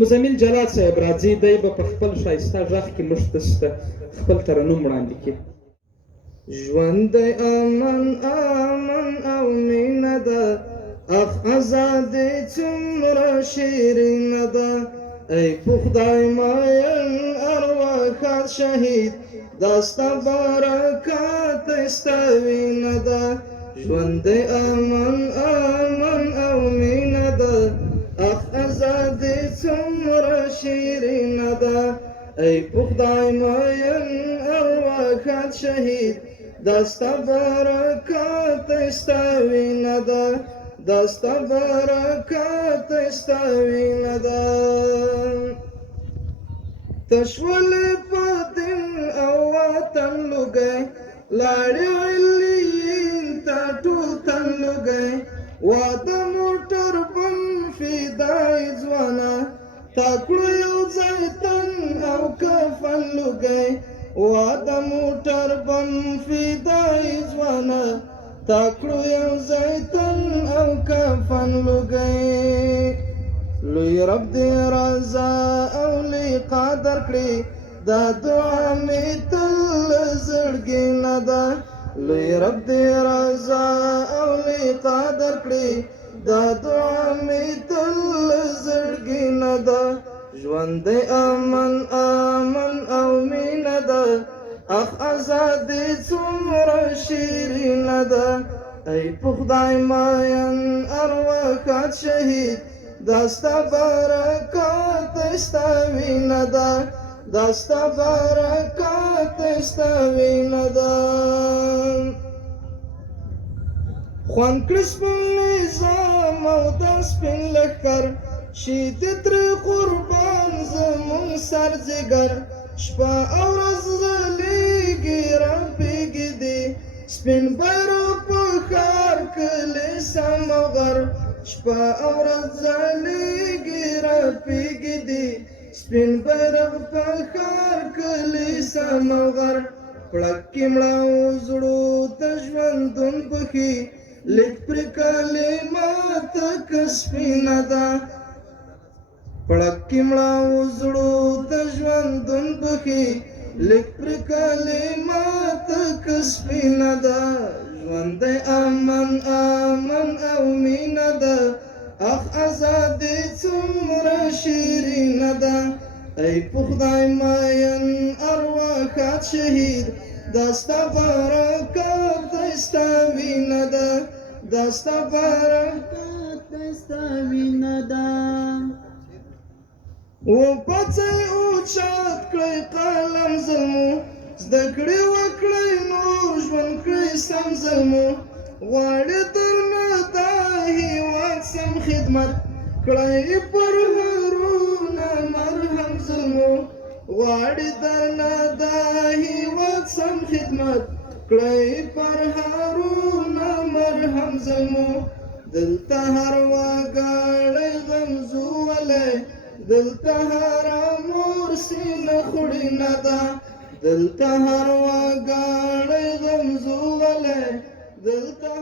مزمل جلال صاحب راځي، دی به په خپل ښایسته غږ کې موږ ته خپل ترنم وړاندې کړي. ژوند دی امن امن او مینه ده، اخ ازادي څومره شیرینه ده. ای په خدای مین ارواښاد شهید، دا ستا برکات ستا وینه ده. ژوند دی امن امن او مینه ده، اخ ازادي څومره شیرینه ده. ای په خدای مین ارواښاد شهید، دا ستا برکات ستا وینه ده. دا ستا برکات ستا وینه ده. تشولې په دین او وطن لوګی، لاړې علیین ته ټول تن لوګی. واده موټر بم فدای ځوانه، تا کړو یو ځای تن او کفن لوګی. واده موټر بم فدای ځوانه، تا کړو یو ځای تن او کفن لوګی. لوی رب دې رضا او لقا درکړي، دا دعا مې تل زړګي نه ده. لوی رب دې رضا او لقا درکړي، دا دعا مې تل زړګي نه ده. ژوند دی امن امن او مینه ده، اخ ازادي څومره شیرینه ده. ای په خدای مین ارواښاد شهید، دا ستا برکات ستا وینه ده. دا ستا برکات ستا وینه ده. خوند کړه سپین نظام او دا سپین لښکر، شي دې ترې قربان زمونږ سر ځیګر. شپه او ورځ ځلیږي رپېږي دي، سپین بیرغ په ښار کلي سم او غر. شپه او ورځ ځلیږي رپېږي دي، سپین بیرغ په ښار کلي سم او غر. پړک کې مړاو زړو ته ژوندون بښي، لیک پرې کلمات که سپینه ده. پړک کې مړاو زړو ته ژوندون بښي، لیک پرې کلمات که سپینه ده. ژوند دی امن امن او مینه ده، اخ ازادي څومره شیرینه ده. ای په خدای مین ارواښاد شهید، دا ستا برکات ستا وینه ده. دا ستا برکات ستا وینه ده. وپڅئ اوچت کړئ قلم ظلمو، زده کړې وکړئ نور ژوند کړئ سم ظلمو. غواړي درنه دا هېواد سم خدمت، کړئ پر هرونه مرهم ظلمو. غواړي درنه دا هېواد سم خدمت، کړئ پر هرونه مرهم ظلمو. دلته هر وګړی غمزولی، دلته هره مور سینه خوړینه ده. دلته هر وګړی غمزولی، دلته